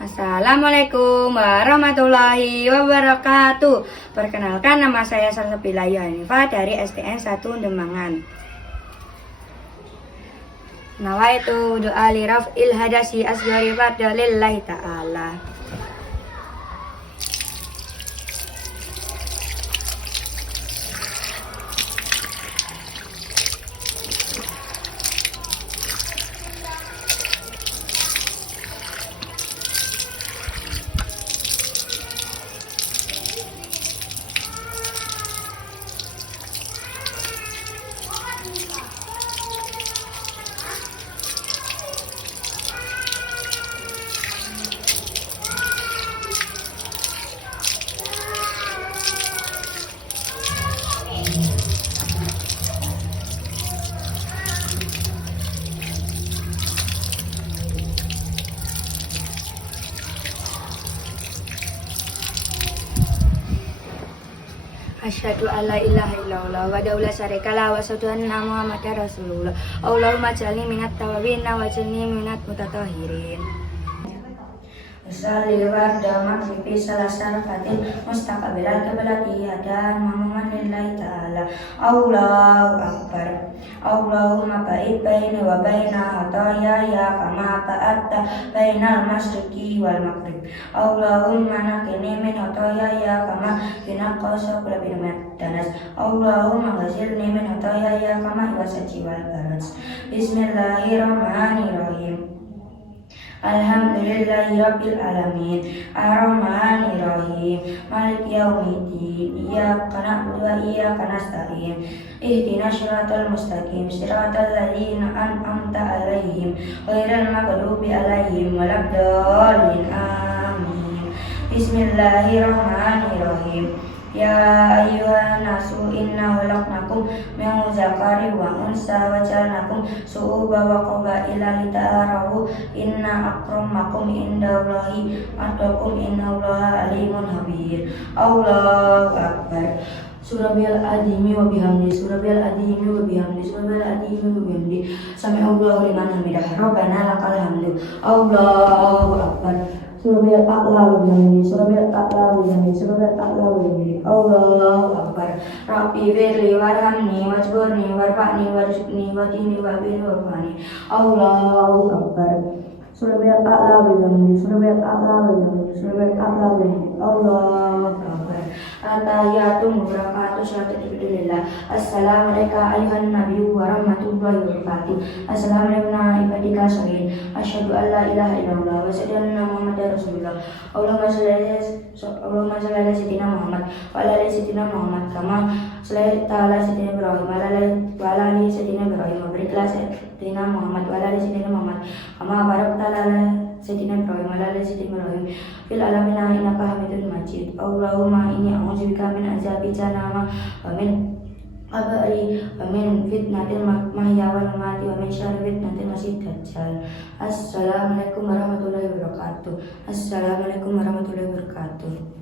Assalamualaikum warahmatullahi wabarakatuh. Perkenalkan, nama saya Salsabila Hanifah dari STN 1 Demangan. Nawaitu doa li raf'il hadasi asghari fadlillahi ta'ala. Asyhadu alla ilaha illallah wa la syarika lahu wa asyhadu anna Muhammadar Rasulullah. Allahumma ij'alni minat tawabin wa ij'alni minat mutatahhirin. Usalli warda maghribi salasar fatin mustaqbilal qiblati hadan Muhammad lillahi ta'ala. Allahu akbar. Allahumma ba'id baini wa baina hatayaya kama ba'adta bainal masyriqi wal maghrib. Allahumma naqini min hatayaya kama yunaqqa kullu min danas. Allahumma ghsilni min hatayaya kama yughsalu wal baras. Bismillahirrahmanirrahim. Alhamdulillahi rabbil alamin, arrahmanirrahim, maliki yaumiddin, iyyaka na'budu wa iyyaka nasta'in, ihdinas siratal mustaqim, siratal ladzina an'amta 'alaihim, ghairil maghdubi 'alaihim waladdallin, amin. Bismillahirrahmanirrahim. Ya ayyuhan nasu inna khalaqnakum min dzakarin wa unsa wa ja'alnakum syu'uban wa qabaila lita'arafu inna akramakum indallahi atqakum innallaha alimun khabir. Allahu akbar. Surabil adimi wa bihamdi, surabil adimi wa bihamdi, surabil adimi wa bihamdi. Sami Allahu liman hamidah. Rabbana lakal hamdu. Allahu akbar. Surabil a'la wa bihamdi, surabil a'la wa bihamdi, surabil a'la wa bihamdi. Allahu akbar. Rabbi firli warhamni wajburni warfa'ni warzuqni wadini wabini warfa'ni. Allahu akbar. Surabil a'la wa bihamdi, surabil a'la wa bihamdi, surabil a'la wa bihamdi. Allahu akbar. Atahiyatu mubarakatuh syahadatu billah. Assalamualaikum ayuhan nabiyyu wa rahmatullahi wa barakatuh. Assalamualaikum ibadika sholihin. Asyhadu an la ilaha illallah wa asyhadu anna Muhammadar Rasulullah. Allahumma shalli ala sayyidina Muhammad wa ala ali sayyidina Muhammad kama shallaita ala sayyidina Ibrahim wa ala ali sayyidina Ibrahim wa barik ala sayyidina Muhammad wa ala ali sayyidina Muhammad kama barakta ala sayyidina Ibrahim wa ala ali sayyidina Ibrahim fil alamin innaka Hamidum Majid. Allahumma inni a'udzubika min azabi jahannam wa min qabri wa min fitnatil mahya wal mamati wa min syarri fitnatil masiihid dajjal. Assalamualaikum warahmatullahi wabarakatuh. Assalamualaikum warahmatullahi wabarakatuh.